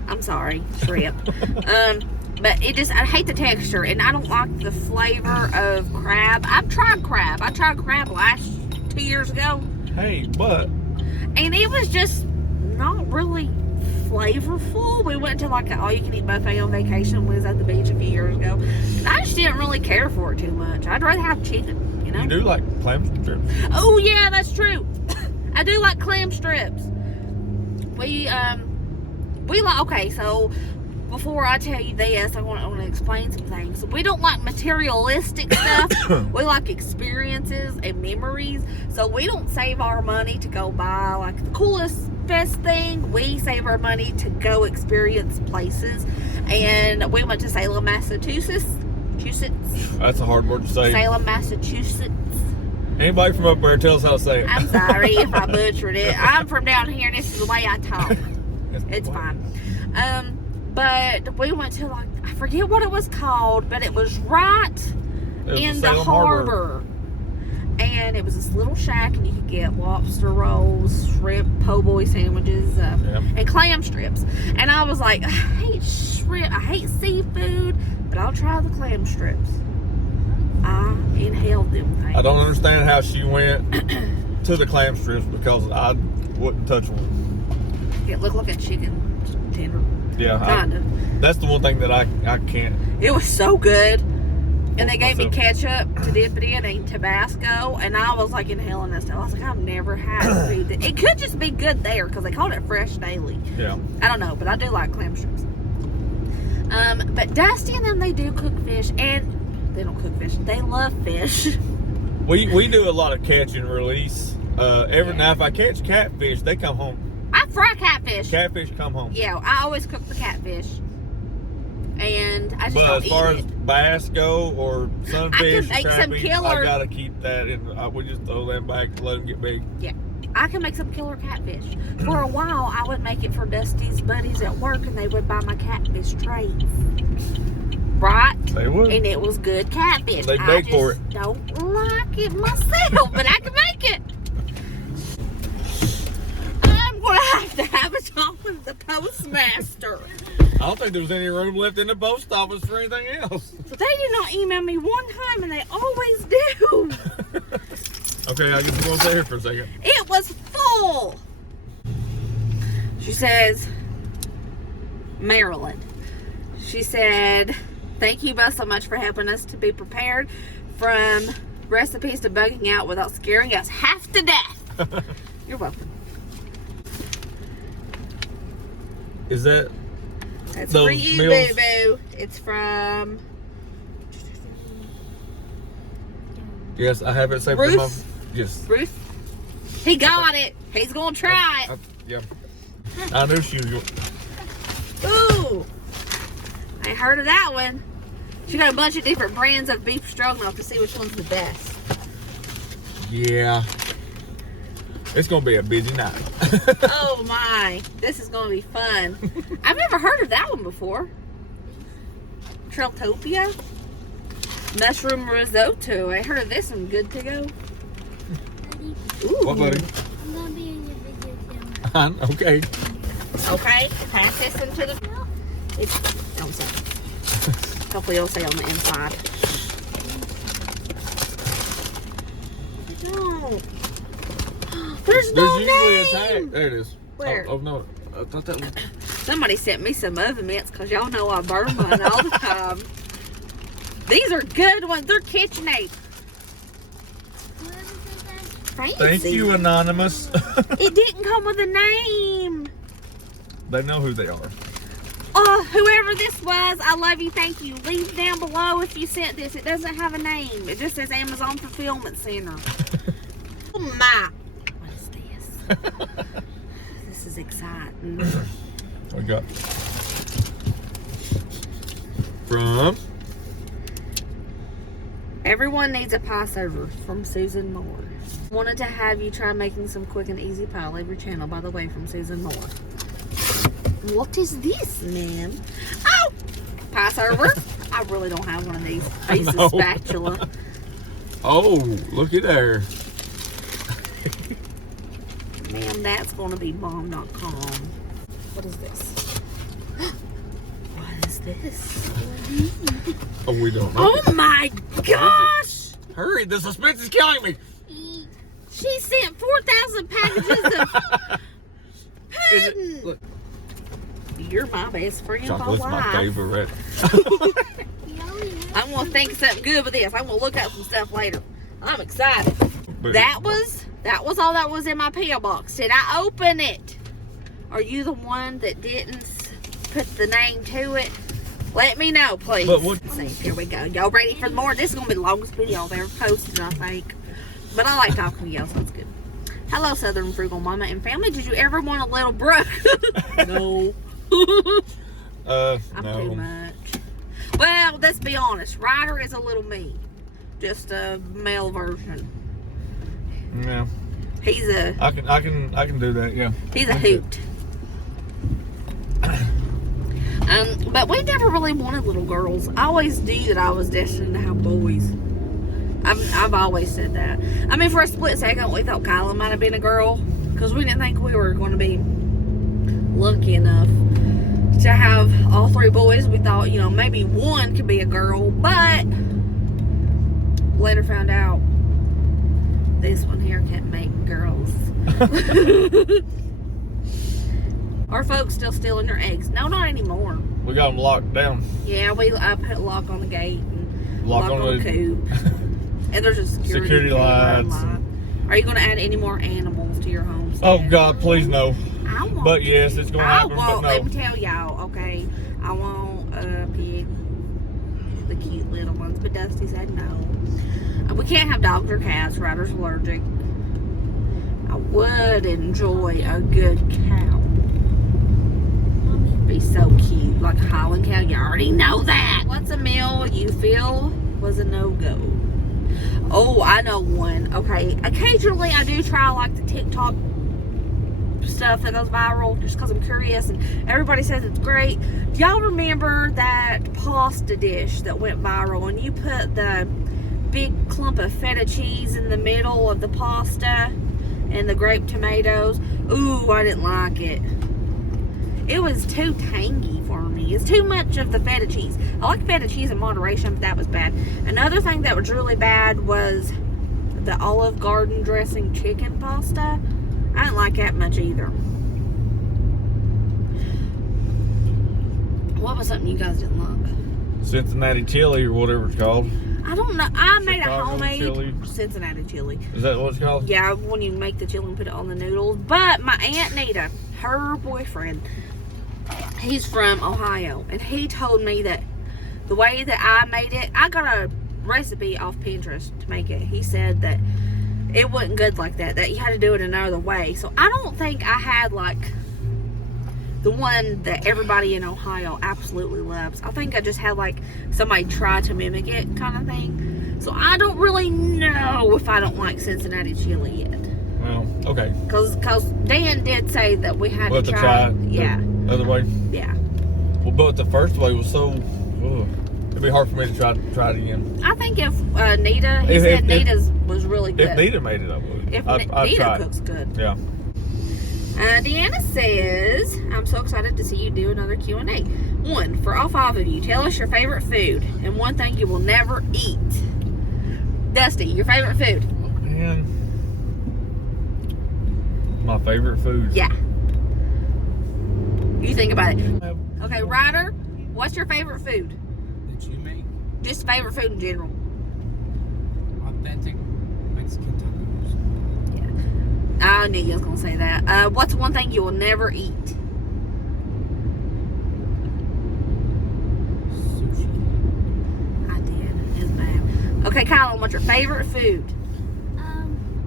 I'm sorry, shrimp. But I hate the texture, and I don't like the flavor of crab. I've tried crab. I tried crab 2 years ago. Hey, but. And it was just not really flavorful. We went to like an all-you-can-eat buffet on vacation. We was at the beach a few years ago. And I just didn't really care for it too much. I'd rather have chicken, you know? You do like clam strips. Oh, yeah, that's true. I do like clam strips. We like, okay, so before I tell you this, I want to explain some things. We don't like materialistic stuff. We like experiences and memories. So we don't save our money to go buy like the coolest, best thing. We save our money to go experience places. And we went to Salem, Massachusetts. That's a hard word to say. Salem, Massachusetts. Anybody from up there, tell us how to say it. I'm sorry if I butchered it. I'm from down here, and this is the way I talk. It's fine. But we went to like, I forget what it was called, but it was right in the harbor. And it was this little shack, and you could get lobster rolls, shrimp, po' boy sandwiches, and clam strips. And I was like, I hate shrimp, I hate seafood, but I'll try the clam strips. I inhaled them things. I don't understand how she went to the clam strips because I wouldn't touch one. It looked like a chicken tender. Yeah, Kinda. That's the one thing that I can't. It was so good. And they gave me ketchup to dip it in and Tabasco, and I was like inhaling that stuff. I was like, I've never had food that, it could just be good there because they called it fresh daily. Yeah. I don't know, but I do like clam strips. But Dusty and them, they do cook fish, and they don't cook fish. They love fish. We do a lot of catch and release. Now if I catch catfish, they come home. I fry catfish. Catfish come home. Yeah, I always cook the catfish. And I just But don't as far eat as it. bass go or sunfish, I can make or some crappie, killer. I gotta keep that in. We just throw them back and let them get big. Yeah, I can make some killer catfish. For a while, I would make it for Dusty's buddies at work, and they would buy my catfish trays. Right? They would. And it was good catfish. They beg for it. I don't like it myself, but I can make it. I'm going to have a talk with the postmaster. I don't think there was any room left in the post office for anything else. They did not email me one time, and they always do. Okay, I guess we're going to stay here for a second. It was full. She says, Maryland. She said, thank you both so much for helping us to be prepared from recipes to bugging out without scaring us half to death. You're welcome. Is that That's those for you, meals? boo-boo. It's from Yes, I have it saved Ruth? in my. Yes. Ruth. He got it. He's going to try it. Yeah. I knew she was. Ooh. I heard of that one. She got a bunch of different brands of beef stroganoff to see which one's the best. Yeah. It's gonna be a busy night. Oh my, this is gonna be fun. I've never heard of that one before. Trailtopia? Mushroom risotto. I heard of this one. Good to go. Ooh. What, buddy? I'm gonna be in your video too. Okay. Okay, pass this into the. Don't say. Hopefully, it'll say on the inside. No. There's no usually a name. tag. There it is. Where? Oh no. I thought that was. Somebody sent me some oven mitts because y'all know I burn mine all the time. These are good ones. They're KitchenAid. Fancy. Thank you, Anonymous. It didn't come with a name. They know who they are. Oh, whoever this was, I love you. Thank you. Leave down below if you sent this. It doesn't have a name. It just says Amazon Fulfillment Center. Oh my. What is this? This is exciting. We got from Everyone needs a pie server from Susan Moore. Wanted to have you try making some quick and easy pie. Leave your channel, by the way, from Susan Moore. What is this, ma'am? Oh! Pie server. I really don't have one of these. I use a spatula. Oh, looky there. Ma'am, that's going to be bomb.com. What is this? What is this? Oh, we don't know. Oh my gosh! Hurry, the suspense is killing me. She sent 4,000 packages of pudding. Look, You're my best friend for chocolate's life. my favorite. I'm gonna think something good with this. I'm gonna look up some stuff later. I'm excited. But- That was all that was in my P.O. box. Did I open it? Are you the one that didn't put the name to it? Let me know, please. But what- Let's see, here we go. Y'all ready for more? This is gonna be the longest video I've ever posted, I think. But I like talking to y'all, so it's good. Hello, Southern Frugal Mama and family. Did you ever want a little bro? No. I'm too no. much. Well, let's be honest. Ryder is a little me. Just a male version. Yeah. He's a I can do that, yeah. he's a hoot. But we never really wanted little girls. I always knew that I was destined to have boys. I've always said that. I mean, for a split second, we thought Kyla might have been a girl because we didn't think we were going to be lucky enough to have all three boys. We thought, you know, maybe one could be a girl, but later found out this one here can't make girls. Are folks still stealing their eggs? No, not anymore. We got them locked down. Yeah, I put a lock on the gate and Lock lock on the coop. And there's a security lights. light. Are you going to add any more animals to your home? Oh God, please no. I want But yes, it's gonna happen. I won't. But Let me no. tell y'all, okay? I won't pig the cute little ones, but Dusty said no. We can't have dogs or cats. Ryder's allergic. I would enjoy a good cow. Be so cute, like a Highland cow. You already know that. What's a meal you feel was a no-go? Oh, I know one. Okay, occasionally I do try like the TikTok stuff that goes viral just because I'm curious and everybody says it's great. Do y'all remember that pasta dish that went viral and you put the big clump of feta cheese in the middle of the pasta and the grape tomatoes? Ooh, I didn't like it. It was too tangy for me. It's too much of the feta cheese. I like feta cheese in moderation, but that was bad. Another thing that was really bad was the Olive Garden dressing chicken pasta. I didn't like that much either. What was something you guys didn't like? Cincinnati chili or whatever it's called. I don't know. I made a Chicago homemade chili. Cincinnati chili. Is that what it's called? Yeah, when you make the chili and put it on the noodles. But my Aunt Nita, her boyfriend, he's from Ohio. And he told me that the way that I made it, I got a recipe off Pinterest to make it. He said that it wasn't good like that. That you had to do it another way. So I don't think I had like the one that everybody in Ohio absolutely loves. I think I just had like somebody try to mimic it kind of thing. So I don't really know if I don't like Cincinnati chili yet. Well, okay. Cause Dan did say that we had We'll to have try. to try Yeah, the other way. yeah. Well, but the first way was so. It'd be hard for me to try it again. I think if Nita, he said Nita's was really good. If Nita made it, I would. If I'd Nita try cooks good. Yeah. Deanna says, I'm so excited to see you do another Q&A. 1, for all 5 of you, tell us your favorite food and one thing you will never eat. Dusty, your favorite food? Oh, man. My favorite food. Yeah. You think about it. Okay, Ryder, what's your favorite food? That you make Just favorite food in general. authentic Mexican tacos. I knew you was going to say that. What's one thing you will never eat? Sushi. I did. It's bad. Okay, Kylan, what's your favorite food?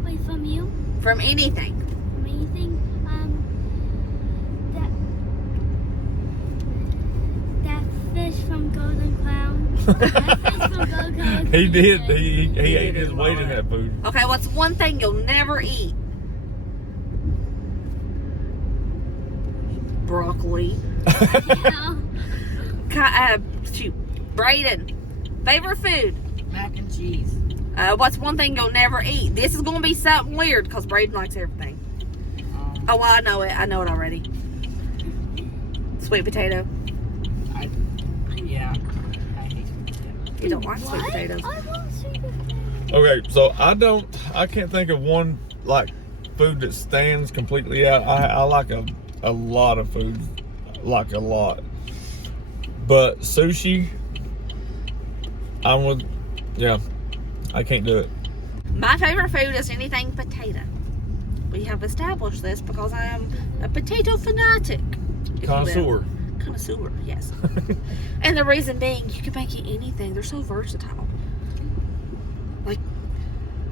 Wait, from you? From anything. From anything? That fish from Golden Clown. That fish from Golden Clown. He did. He He ate did his it weight in well. that food. Okay, what's one thing you'll never eat? Broccoli. Yeah. Shoot. Brayden, favorite food? Mac and cheese. What's one thing you'll never eat? This is going to be something weird because Brayden likes everything. Oh, well, I know it. I know it already. Sweet potato. Yeah. I hate it. You don't like sweet What? potatoes. I love sweet potatoes. Okay, so I can't think of one like food that stands completely out. I like a lot of food, like a lot. But sushi, I can't do it. My favorite food is anything potato. We have established this because I am a potato fanatic. if you will. Connoisseur. Connoisseur, yes. And the reason being, you can make it anything. They're so versatile. Like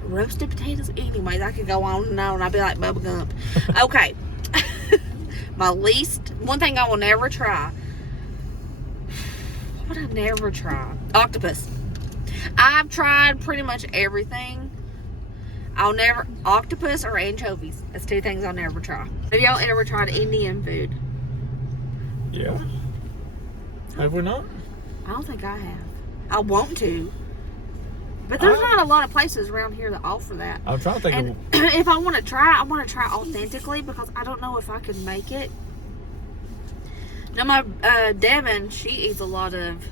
roasted potatoes. Anyways, I could go on and on. I'd be like Bubba Gump. Okay. One thing I will never try. What would I never try? Octopus. I've tried pretty much everything. Octopus or anchovies. That's 2 things I'll never try. Have y'all ever tried Indian food? Yeah. Have we not? I don't think I have. I want to. But there's not a lot of places around here that offer that. I'm trying to think And of. if I want to try, I want to try authentically because I don't know if I could make it. Now, my Devin, she eats a lot of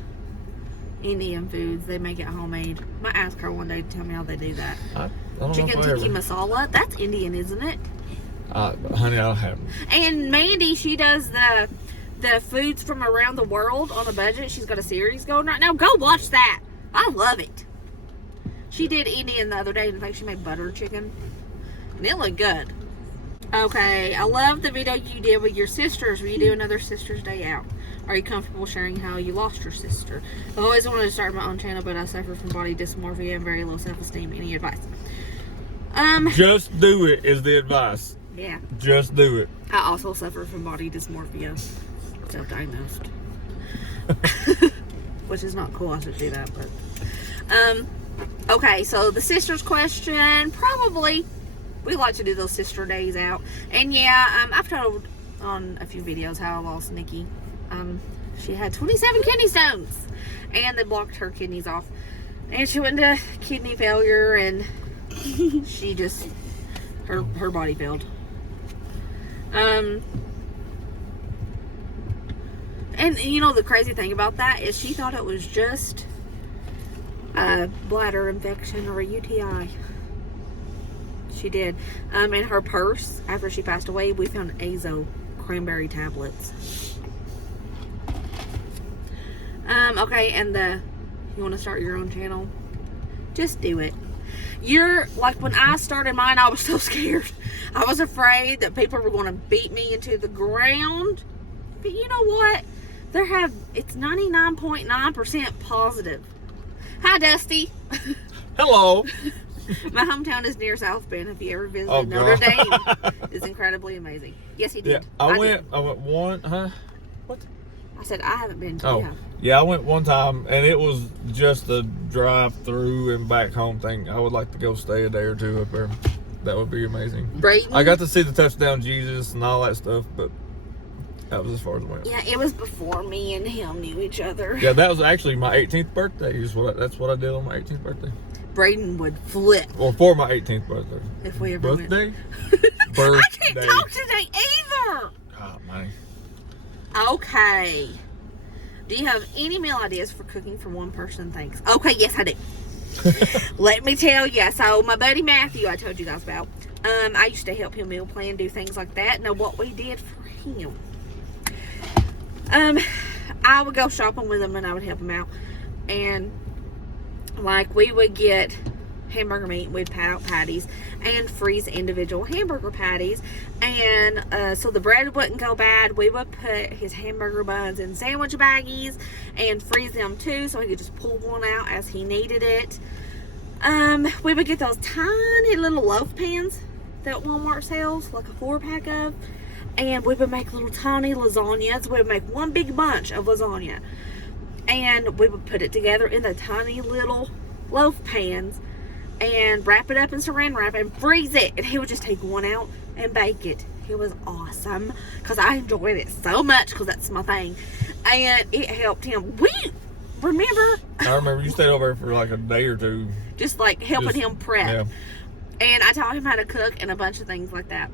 Indian foods. They make it homemade. I might ask her one day to tell me how they do that. I don't Chicken know if I tikka ever. masala. That's Indian, isn't it? Honey, I haven't. And Mandy, she does the foods from around the world on a budget. She's got a series going right now. Go watch that. I love it. She did Indian the other day. In fact, she made butter chicken. And it looked good. Okay, I love the video you did with your sisters. Will you do another Sisters Day out? Are you comfortable sharing how you lost your sister? I've always wanted to start my own channel, but I suffer from body dysmorphia and very low self-esteem. Any advice? Just do it is the advice. Yeah. Just do it. I also suffer from body dysmorphia. Self-diagnosed. Which is not cool. I should do that, but okay, so the sisters question, probably we like to do those sister days out. And yeah, I've told on a few videos how I lost Nikki. She had 27 kidney stones and they blocked her kidneys off. And she went into kidney failure and she just her body failed. And you know the crazy thing about that is she thought it was just a bladder infection or a UTI. She did. In her purse, after she passed away, we found Azo cranberry tablets. Okay, and you want to start your own channel? Just do it. You're like when I started mine, I was so scared. I was afraid that people were going to beat me into the ground. But you know what? It's 99.9% positive. Hi, Dusty. Hello. My hometown is near South Bend. Have you ever visited Oh, Notre God. Dame? It's incredibly amazing. Yes, he did. Yeah, I did. went one, huh? What? I said I haven't been to. Oh, yeah, I went one time, and it was just a drive-through and back home thing. I would like to go stay a day or two up there. That would be amazing. Brayden. I got to see the touchdown Jesus and all that stuff, but that was as far as it went. Yeah, it was before me and him knew each other. Yeah, that was actually my 18th birthday. That's what I did on my 18th birthday. Brayden would flip Well, for my 18th birthday. if we ever went. Birthday? I can't talk today either. God, man. Okay. Do you have any meal ideas for cooking for one person? Thanks. Okay, yes, I do. Let me tell you. So, my buddy Matthew, I told you guys about. I used to help him meal plan, do things like that. Now, what we did for him. I would go shopping with him and I would help him out. And, like, we would get hamburger meat, we'd pat out patties and freeze individual hamburger patties, and so the bread wouldn't go bad. We would put his hamburger buns in sandwich baggies and freeze them too, so he could just pull one out as he needed it. We would get those tiny little loaf pans that Walmart sells, like a 4-pack of, and we would make little tiny lasagnas. We would make one big bunch of lasagna, and we would put it together in the tiny little loaf pans and wrap it up in saran wrap and freeze it, and he would just take one out and bake it. It was awesome because I enjoyed it so much because that's my thing, and it helped him. I remember you stayed over for like a day or two, just like helping him prep. Yeah. And I taught him how to cook and a bunch of things like that.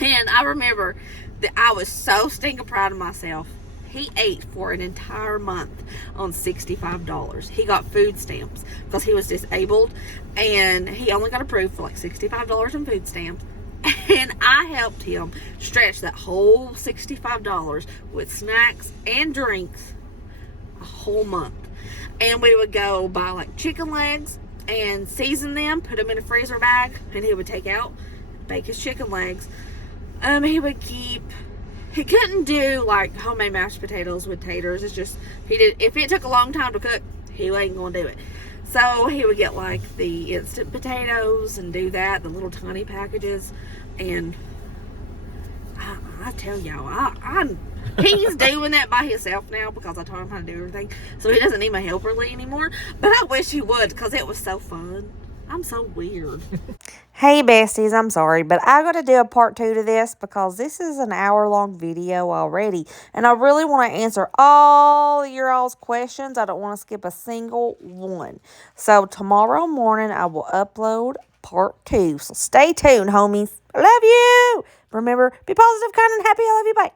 And I remember that I was so stinking proud of myself. He ate for an entire month on $65. He got food stamps because he was disabled, and he only got approved for like $65 in food stamps. And I helped him stretch that whole $65 with snacks and drinks a whole month. And we would go buy like chicken legs and season them, put them in a freezer bag, and he would take out, bake his chicken legs. He couldn't do like homemade mashed potatoes with taters. It's just, if it took a long time to cook, he wasn't going to do it. So he would get like the instant potatoes and do that, the little tiny packages. And I tell y'all, he's doing that by himself now because I taught him how to do everything. So he doesn't need my help really anymore. But I wish he would because it was so fun. I'm so weird. Hey besties, I'm sorry, but I got to do a part 2 to this because this is an hour-long video already, and I really want to answer all your all's questions. I don't want to skip a single one. So tomorrow morning, I will upload part 2. So stay tuned, homies. I love you. Remember, be positive, kind, and happy. I love you. Bye.